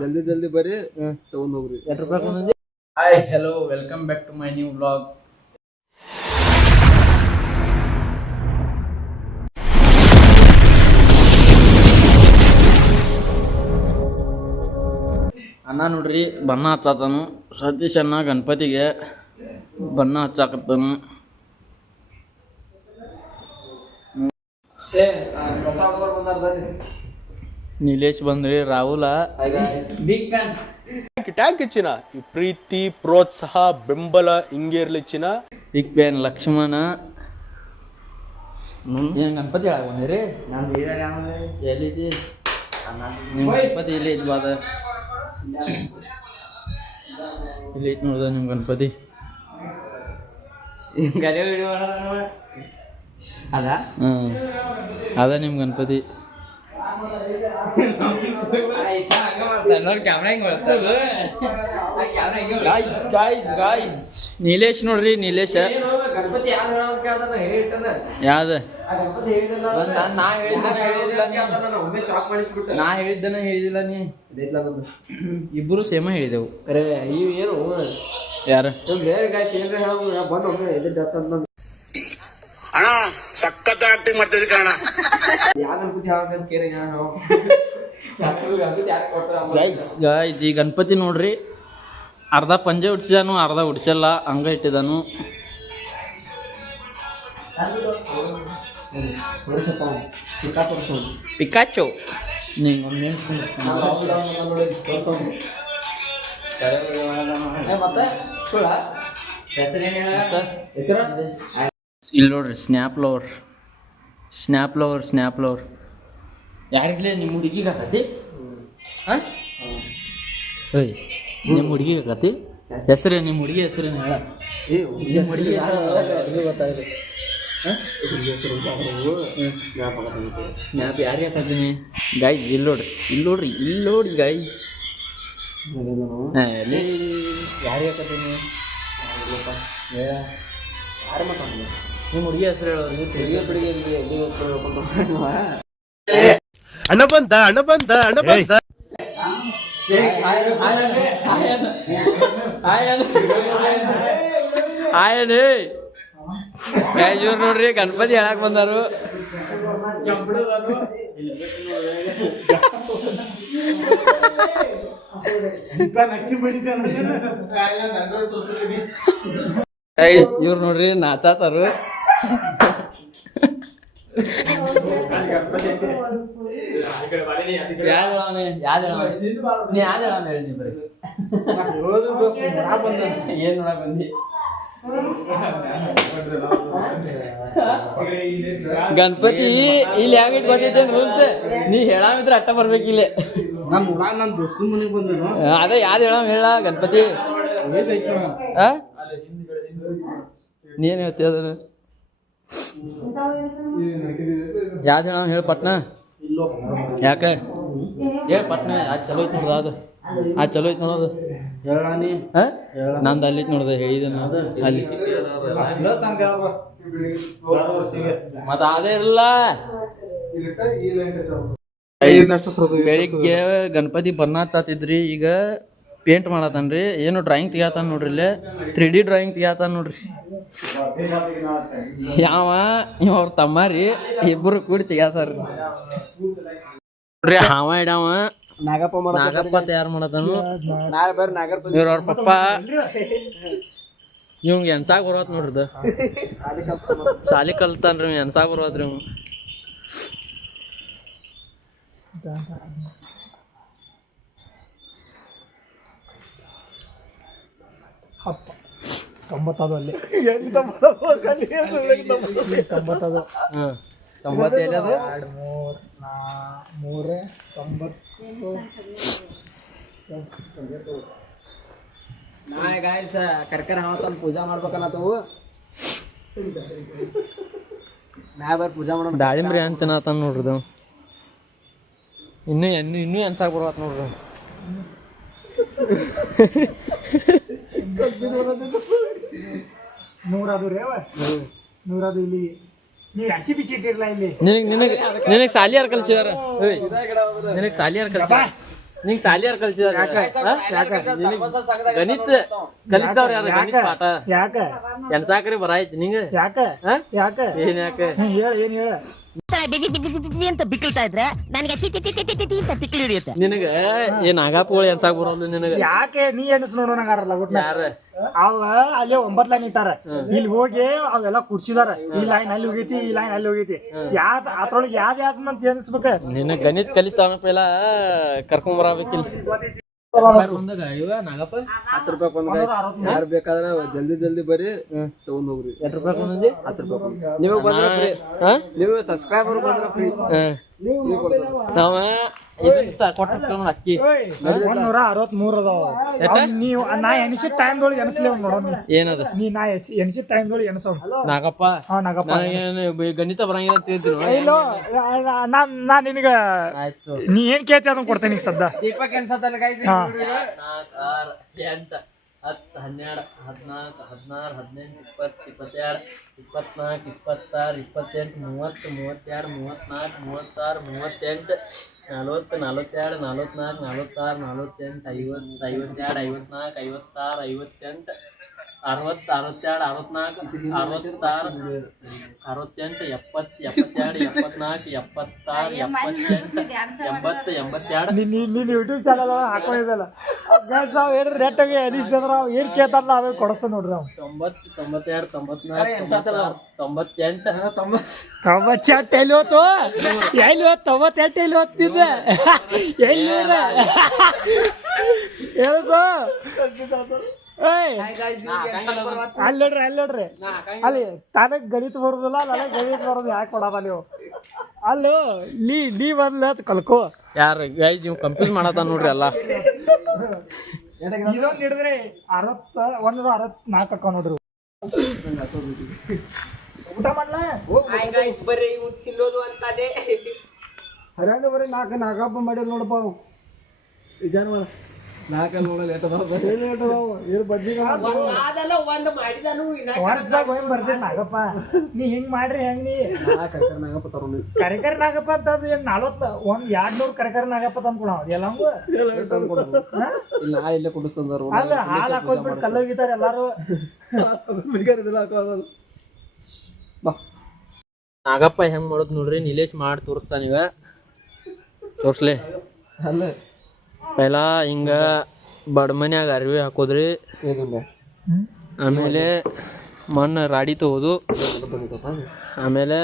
ಜಲ್ದಿ ಜಲ್ದಿ ಬರ್ರಿ ತಗೊಂಡ್ ಹೋಗ್ರಿ. Hi hello welcome back to my new vlog. ಅಣ್ಣ ನೋಡ್ರಿ ಬಣ್ಣ ಹಚ್ಚಾತನು. ಸತೀಶ್ ಅಣ್ಣ ಗಣಪತಿಗೆ ಬಣ್ಣ ಹಚ್ಚಾಕತ್ತನು. ನೀಲೇಶ್ ಬಂದ್ರಿ. Rahul big fan. ಟ್ಯಾಂಕ್ ಚಿನ್ನ ಈ ಪ್ರೀತಿ ಪ್ರೋತ್ಸಾಹ ಬೆಂಬಲ ಹಿಂಗೆ ಇರ್ಲಿ ಚಿನ್ನ. Big fan Lakshmana. ಏನ್ ಗಣಪತಿ ಹೇಳಕ್ ಬಂದಿರಿ? ಎಲ್ಲಿದ್ದಿ? ನಿಮ್ ಗಣಪತಿ ಇಲ್ಲಿ ಇದ್ ಬಾದ ಇಲ್ಲಿ ಐತ್ ನೋಡ್ದ ನಿಮ್ ಗಣಪತಿ. ಅದ ನಿಮ್ ಗಣಪತಿ. ನೀಲೇಶ್ ನೋಡ್ರಿ, ನೀಲೇಶ ಯಾವ್ದ ನಾ ಹೇಳಿದ್ದನ ಹೇಳಿದಿಲ್ಲ ನೀ. ಇಬ್ರು ಸೇಮ ಹೇಳಿದೆವು. ಯಾರು ಅಣ್ಣ ಸಖತ್ ಆಕ್ಟಿಂಗ್ ಮಾಡ್ತಿದ್ದೆ ಕಣ. ಗಾಯ್ಸ್ ಈ ಗಣಪತಿ ನೋಡ್ರಿ, ಅರ್ಧ ಪಂಜೆ ಉಡ್ಸಿದಾನು, ಅರ್ಧ ಉಡ್ಸಲ್ಲ, ಹಂಗ ಇಟ್ಟಿದಾನು. ಪಿಕಾಚೋ ಇಲ್ಲಿ ನೋಡ್ರಿ. ಸ್ನ್ಯಾಪ್ ಲವರ್ ಯಾರಿಗ್ಲೇ ನಿಮ್ಮ ಹುಡುಗಿಗೆ ಹಾಕತಿ? ಏಯ್ ನಿಮ್ಮ ಹುಡುಗಿಗೆ ಹಾಕತಿ? ಹೆಸರೇ ನಿಮ್ಮ ಹುಡುಗಿ ಹೆಸರೇನು ಹೇಳ? ನಿಮ್ಮ ಹುಡುಗಿ ಗೊತ್ತಾಗಲಿ. ಸ್ನ್ಯಾಪ್ ಯಾರಿಗೆ ಹಾಕತ್ತೀನಿ ಗೈಸ್? ಇಲ್ಲಿ ನೋಡ್ರಿ ಗೈಸ್. ಯಾರಿಗೆ ಹಾಕತ್ತೀನಿ? ನಿಮ್ಮ ಹುಡುಗಿ ಹೆಸರು ಹೇಳೋದು. ಅಣ್ಣ ಬಂತ ಇವ್ರು ನೋಡ್ರಿ ಗಣಪತಿ ಹೇಳಕ್ ಬಂದಾರು. ಇವ್ರು ನೋಡ್ರಿ ನಾಚಾತಾರು. ಏನ್ ನೋಡಕ್ ಬಂದಿ? ಗಣಪತಿ ಇಲ್ಲಿ ಹೆಂಗಿಟ್ ಗೊತ್ತೈತೆ ರೂಲ್ಸ್? ನೀ ಹೇಳಾಮಿದ್ರೆ ಅಟ್ಟ ಬರ್ಬೇಕಿಲ್ಲ. ನನ್ ದೋಸ್ತನ ಮನೆಗೆ ಬಂದೇನು? ಅದೇ ಯಾವ್ದು ಹೇಳ ಗಣಪತಿ? ನೀನ್ ಹೇಳ್ತೀಯ ಅದನ್ನ? ಯಾವ್ದು ಹೇಳ ಪಟ್ನ? ಯಾಕೆ ಹೇಳ ಪಟ್ನ? ಅದು ಚಲೋ ಐತಿ ನೋಡ್ದ, ಅದು ಚಲೋ ಐತಿ ನೋಡೋದು. ಹೇಳಿ ನಂದು ಅಲ್ಲಿ ನೋಡ್ದೆ ಹೇಳಿದನು ಅಲ್ಲಿ. ಮತ್ತ ಅದೇ ಇರಲ್ಲ. ಬೆಳಿಗ್ಗೆ ಗಣಪತಿ ಬಣ್ಣ ಹಚ್ಚಾತಿದ್ರಿ, ಈಗ ಪೇಂಟ್ ಮಾಡತಾನ್ರಿ. ಏನು ಡ್ರಾಯಿಂಗ್ ತೆಗಿತಾನ ನೋಡ್ರಿ, ಇಲ್ಲೇ 3D ಡ್ರಾಯಿಂಗ್ ತೆಗಿತಾನ ನೋಡ್ರಿ. ಇವ್ರ ತಮ್ಮಾರಿ ಇಬ್ಬರು ಕೂಡಿ ತೆಗಿತಾರ್ರಿ ನೋಡ್ರಿ. ಹಾವ ಇಡವ ನಾಗಪ್ಪ ತಯಾರು ಮಾಡತಾನು. ಇವ್ರ ಅವ್ರ ಪಪ್ಪ ಇವಂಗ ಎನ್ಸಾಗ ಬರೋತ್ ನೋಡ್ರಿ. ಶಾಲಿ ಕಲ್ತಾನ್ರಿ, ಎನ್ಸಾಗ ಬರೋತ್ರಿ ಇವ್. ತೊಂಬತ್ತಲ್ಲಿ ನಾಳೆ ಗಾಯ್ಸ್ ಕರ್ಕರ ಹಾವತ್ತ ಪೂಜಾ ಮಾಡ್ಬೇಕನ್ನತ್ತವು. ನಾಳೆ ಪೂಜಾ ಮಾಡೋ ದಾಳಿಂಬ್ರಿ ಅಂತ ತಿನ್ನತಾನ ನೋಡ್ರಿ. ಇನ್ನೂ ಅನ್ಸಾಕ್ ಬರತ್ ನೋಡ್ರಿ. ನೂರದು ರೀ ನೂರದು ಇಲ್ಲಿ ನೀವು ಹಸಿ ಬಿಸಿ ಇಟ್ಟಿರಲ್ಲ ಇಲ್ಲಿ ನಿನಗೆ ಸಾಲಿ ಯಾರು ಕಲ್ಸಿದಾರ ನಿನಗೆ ಸಾಲಿ ಯಾರು ಕಲ್ಸಿದಾರ ನಿಂಗೆ ಸಾಲಿ ಯಾರು ಕಲ್ಸಿದಾರ ಗಣಿತ ಕಲಿಸಿದವ್ರ ಯಾರು ಗಣಿತ ಪಾಠ ಯಾಕ ಎನ್ಸಾಕ್ರಿ ಬರಾಯ್ತು ನಿಂಗೆ ಯಾಕ ಯಾಕ ಏನ್ ಯಾಕೆ ಹೇಳ ಏನ್ ಹೇಳ ಅಂತ ಬಿಕ್ಕಳ್ತಾ ಇದ್ರೆ ನನಗೆ ಅಂತ ಬಿಕ್ಕಳು ಹಿಡಿಯುತ್ತೆ. ನಿನಗ ಏನ್ ನಾಗಪ್ಪಗಳು ಎನ್ಸಾಕ್ ಬರೋಲ್ಲ ನಿನಗ ಯಾಕೆ ನೀ ಎನಸ್ ನೋಡೋಣಂಗಾರಲ್ಲ ಒಟ್ಟ ಯಾರ ಅವ ಅಲ್ಲೇ 9 ಲೈನ್ ಇಟ್ಟಾರ ಇಲ್ಲಿ ಹೋಗಿ ಅವೆಲ್ಲ ಕುಡ್ಸಿದಾರ ಈ ಲೈನ್ ಅಲ್ಲಿ ಹೋಗೈತಿ ಈ ಲೈನ್ ಅಲ್ಲಿ ಹೋಗೈತಿ ಯಾವ್ದ ಅದ್ರೊಳಗೆ ಯಾವ್ದು ಅಂತ ಎನಿಸ್ಬೇಕ ನಿನಗ್ ಗಣಿತ ಕಲಿಸ್ತಾವ ಪೈಲ ಕರ್ಕೊಂಡ್ ಬರಬೇಕಿಲ್ಲ ಇವ ನಾಗಪ್ಪ 10 ರೂಪಾಯಿ ಒಂದ್ ಯಾರು ಬೇಕಾದ್ರೆ ಜಲ್ದಿ ಬರ್ರಿ ತಗೊಂಡ್ ಹೋಗ್ರಿ. 8 ರೂಪಾಯಿ ಒಂದೊಂದಿ 10 ರೂಪಾಯಿ ನೀವು ಬಂದ್ರೆ ಫ್ರೀ. ನೀವು ಸಬ್ಸ್ಕ್ರೈಬರ್ ಬಂದ್ರೆ ಫ್ರೀ. ನಾವ ಇದನ್ನ ಕೊಟ್ಟ ಅಕ್ಕಿ 163 ಅದಾವ ನೀವು ನಾ ಎನಿಸಿದ ಟೈಮ್ದೊಳಗೆ ಎನಿಸ್ಲಿ ನೋಡೋಣ ಏನದ ನೀ ನಾ ಎನಿಸಿದ ಟೈಮ್ದೊಳಗೆ ಎನಿಸೋ ನಾಗಪ್ಪ ನಾಗಪ್ಪ ಗಣಿತ ಬರಂಗಿಲ್ಲ ಅಂತ ಹೇಳ್ತೀನಿ ಇಲ್ಲೋ ನಾ ನಿನಗ ಆಯ್ತು ನೀ ಏನ್ ಕೇಳ್ತಿ ಅದನ್ನ ಕೊಡ್ತೇನೆ ಈಗ ಸದ್ದ ದೀಪಕ್ ಅನ್ಸತ್ತಲ್ಲ ಗೈಸ್. 4 6 8 10 12 14 16 17 18 22 24 26 27 30 32 33 34 36 38 40 42 44 46 48 52 54 56 58 60 62 64 66 68 70 72 74 76 82 ನೀನ್ ಯೂಟ್ಯೂಬ್ ಚಾನಲ್ ಹಾಕೊಂಡಿದ್ದಲ್ಲ ಗೈಸ್ ನಾವ್ ಏನ್ ರೇಟ್ ಆಗಿ ಎನಿಸ್ತಂದ್ರ ಅವ್ ಏನ್ ಕೇಳ್ತಾರಲ್ಲ ಅದು ಕೊಡಿಸ್ತಾನ ನೋಡ್ರಿ ನಾವು 90 92 94 98 98 ಎಲ್ಲಿ ಹೋತು 98 ಎಲ್ಲಿ ಹೋಗ್ತಿದ್ದ ಎಲ್ಲಿ ಹೇಳ್ಸು ಅಲ್ಲಿ ನೋಡ್ರಿ ಅಲ್ಲಿ ತಾನಕ್ ಗಣಿತ ಬರುದಿಲ್ಲ ನನಗೆ ಗಣಿತ ಬರೋದು ಯಾಕೆ ಕೊಡಲ್ಲ ನೀವು ಅಲ್ಲೂ ನೀ ಬಂದ್ಲ ಕಲ್ಕೋ ಯಾರು ಗೈಸ್ ನೀವು ಕಂಪ್ಯೂಸ್ ಮಾಡತ್ತ ನೋಡ್ರಿ ಎಲ್ಲ ಇದೊಂದು ಹಿಡಿದ್ರಿ 164 ಅಕ್ಕ ನೋಡ್ರಿ ಊಟ ಮಾಡ್ಲಾ ಬರ್ರಿ ತಿನ್ನೋದು ಅಂತಾನೆ ಹರ್ಯಾದ ಬರ್ರಿ ನಾಗಪ್ಪ ಮಾಡಿದ್ ನೋಡಪ್ಪ ಜಾನುವಾರ ನಾಲ್ಕಲ್ಲಿ ನೋಡಲ್ಲ ವರ್ಷದಾಗ ಹೋಗಿ ಬರ್ತೀನಿ ನಾಗಪ್ಪ ನೀ ಹಿಂಗ್ ಮಾಡ್ರಿ ಹೆಂಗ್ ನೀ ನಾಗಪ್ಪ ತಗೊಂಡು ಕರೆಕರಿ ನಾಗಪ್ಪ ಅಂತ ಅದು ಏನ್ 200 ಕರೆಕರಿ ನಾಗಪ್ಪ ತಂದ್ಕೊಳ ಎಲ್ಲಂಗು ಇಲ್ಲ ಇಲ್ಲೇ ಕುಡಿಸ್ತಂದ್ರು ಅಲ್ಲ ಹಾಲು ಹಾಕೋದ್ಬಿಟ್ಟು ಕಲ್ಲೋಗಿದ್ದಾರೆ ಎಲ್ಲಾರು ನಾಗಪ್ಪ ಹೆಂಗ್ ಮಾಡೋದು ನೋಡ್ರಿ ನಿಲೇಶ್ ಮಾಡಿ ತೋರಿಸ್ತಾನ ತೋರ್ಸ್ಲಿ ಅಲ್ಲ ಪೈಲಾ ಹಿಂಗ ಬಡ್ಮನ್ಯಾಗ ಅರಿವಿ ಹಾಕೋದ್ರಿ ಆಮೇಲೆ ಮಣ್ಣು ರಾಡಿ ತಗೋದು ಆಮೇಲೆ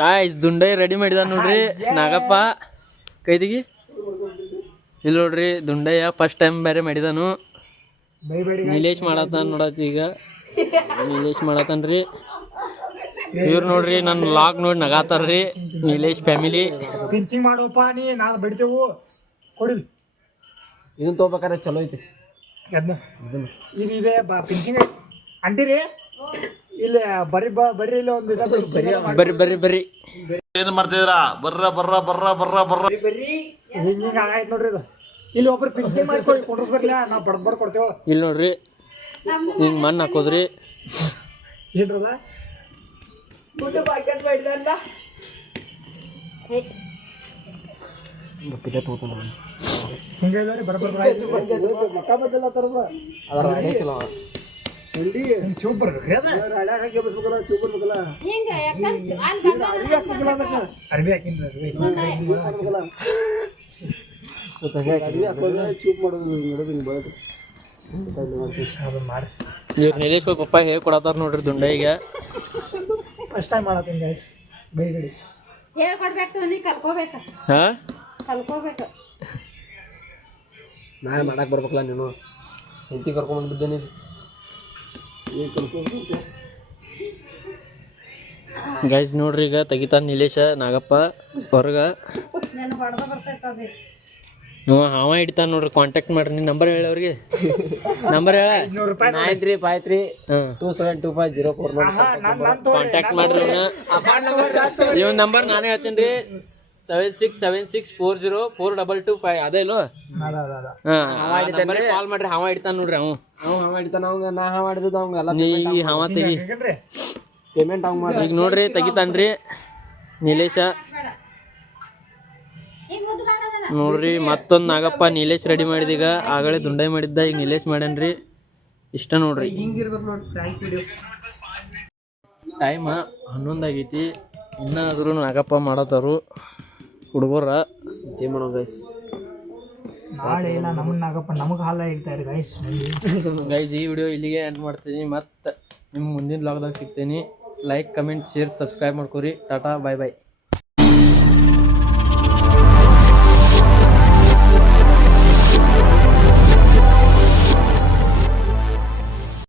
ಗಾಯ್ಸ್ ದುಂಡೈ ರೆಡಿ ಮಾಡಿದ ನೋಡ್ರಿ ನಾಗಪ್ಪ ಕೈದಿಗಿ ಇಲ್ಲಿ ನೋಡ್ರಿ ದುಂಡಯ್ಯ ಫಸ್ಟ್ ಟೈಮ್ ಬೇರೆ ಮಾಡಿದಾನು ನಿಲೇಶ್ ಮಾಡತ್ತಾನ ನೋಡತ್ತಿ ಈಗ ನಿಲೇಶ್ ಮಾಡತ್ತನ್ರಿ ಇವ್ರು ನೋಡ್ರಿ ನನ್ನ ಲಾಗ್ ನೋಡಿ ನಗಾತಾರ್ರಿ ನಿಲೇಶ್ ಫ್ಯಾಮಿಲಿ ಪಿಂಚಿಂಗ್ ಮಾಡೋಪ್ಪ ನೀ ನಾವು ಬಿಡ್ತೇವು ಕೊಡಿಲ್ ಇದನ್ನ ತಗೋಬೇಕಾದ್ರೆ ಚಲೋ ಐತಿ ಅದನ್ನ ಇದೆ ಪಿಂಚಿಂಗ್ ಅಂಟಿರಿ ಇಲ್ಲಿ ಬರ್ರಿ ಇಲ್ಲಿ ಒಂದು ಬರ್ರಿ ಏನ್ ಮಾಡ್ತಿದ್ದೀರಾ ಬರ್ರ ಹಿಂಗ ಆಯ್ತು ನೋಡ್ರಿ ಇದು ಇಲ್ಲಿ ಒಬ್ರು ಪಿಂಚಿಂಗ್ ಮಾಡ್ಕೊಳ್ಳಿ ಕೊಂಡ್ರಸ್ಬೇಕಲ್ಲ ನಾವು ಬಡ್ ಕೊಡ್ತೇವೆ ಇಲ್ಲಿ ನೋಡ್ರಿ ಹಿಂಗ್ ಮಣ್ಣು ಹಾಕೋದ್ರಿ ಏನ್ರದ ಹಿಂಗೆ ಚೂಪ್ ಬರ್ಬೇಕ್ರಿ ಅದ ಅರ್ಬಿ ಹಾಕಿನ್ರಿ ಇವ್ರು ನಿಲೇಶ್ ಪಪ್ಪ ಹೇಗೆ ಕೊಡತ್ತಾರ ನೋಡ್ರಿ ದುಂಡೈಗೆ ಫಸ್ಟ್ ಟೈಮ್ ಮಾಡತ್ತೀನಿ ಗೈಸ್ ಬೈಗಡಿ ಹೇಳ್ಕೊಡ್ಬೇಕು ನೀ ಕಲ್ಕೋಬೇಕು ಹಾ ಕಲ್ಕೋಬೇಕು ನಾಳೆ ಮಾಡಕ್ ಬರ್ಬೇಕಲ್ಲ ನೀನು ಹೆಂಡತಿ ಕರ್ಕೊಂಡ್ ಬಿದ್ದೇನೆ ಗೈಸ್ ನೋಡ್ರಿ ಈಗ ತೆಗಿತಾನ ನಿಲೇಶ ನಾಗಪ್ಪ ಹೊರಗ ನಾನು ಹೊಡೆದ ಬರ್ತೈತೆ ಅದು ಹಾವ ಹಿಡಿತಾನ ನೋಡ್ರಿ, ಕಾಂಟ್ಯಾಕ್ಟ್ ಮಾಡ್ರಿ. ನಿನ್ನ ನಂಬರ್ ಹೇಳಿ ಅವ್ರಿಗೆ. ನಂಬರ್ ಹೇಳ. 9353272504 ಕಾಂಟ್ಯಾಕ್ಟ್ ಮಾಡ್ರಿ. ಇವ್ ನಂಬರ್ ನಾನು ಹೇಳ್ತೀನಿ ರೀ, 7676404225. ಅದೇ ಇಲ್ಲೋ? ಕಾಲ್ ಮಾಡ್ರಿ. ಹಾವ ಹಿಡಿತಾನ ನೋಡ್ರಿ. ನೀ ಹಾವ ತೆಗಿ, ಪೇಮೆಂಟ್ ಈಗ ನೋಡ್ರಿ ತೆಗಿತಾನ್ರಿ ನೀಲೇಶ. ನೋಡ್ರಿ ಮತ್ತೊಂದು ನಾಗಪ್ಪ ನೀಲೇಶ್ ರೆಡಿ ಮಾಡಿದೀಗ. ಆಗಲೇ ದುಂಡಾಯಿ ಮಾಡಿದ್ದ, ಈಗ ನೀಲೇಶ್ ಮಾಡ್ಯಾನ್ರಿ. ಇಷ್ಟ ನೋಡ್ರಿ. ಟೈಮ್ 11 ಆಗೈತಿ. ಇನ್ನಾದ್ರೂ ನಾಗಪ್ಪ ಮಾಡತ್ತಾರು ಹುಡುಗರ. ಏನ್ ಮಾಡೋ ಗೈಸ್, ನಾಳೆ ಇಲ್ಲ ನಮ್ಮನ್ನ ನಾಗಪ್ಪ ನಮಗೆ ಹಾಲ ಇರ್ತಾರೆ ಗೈಸ್. ಗೈಸ್ ಈ ವಿಡಿಯೋ ಇಲ್ಲಿಗೆ ಎಂಡ್ ಮಾಡ್ತೀನಿ. ಮತ್ತೆ ನಿಮ್ಮ ಮುಂದಿನ ಬ್ಲಾಗ್ದಾಗ ಸಿಗ್ತೀನಿ. ಲೈಕ್, ಕಮೆಂಟ್, ಶೇರ್, ಸಬ್ಸ್ಕ್ರೈಬ್ ಮಾಡ್ಕೊರಿ. ಟಾಟಾ, ಬಾಯ್ ಬಾಯ್.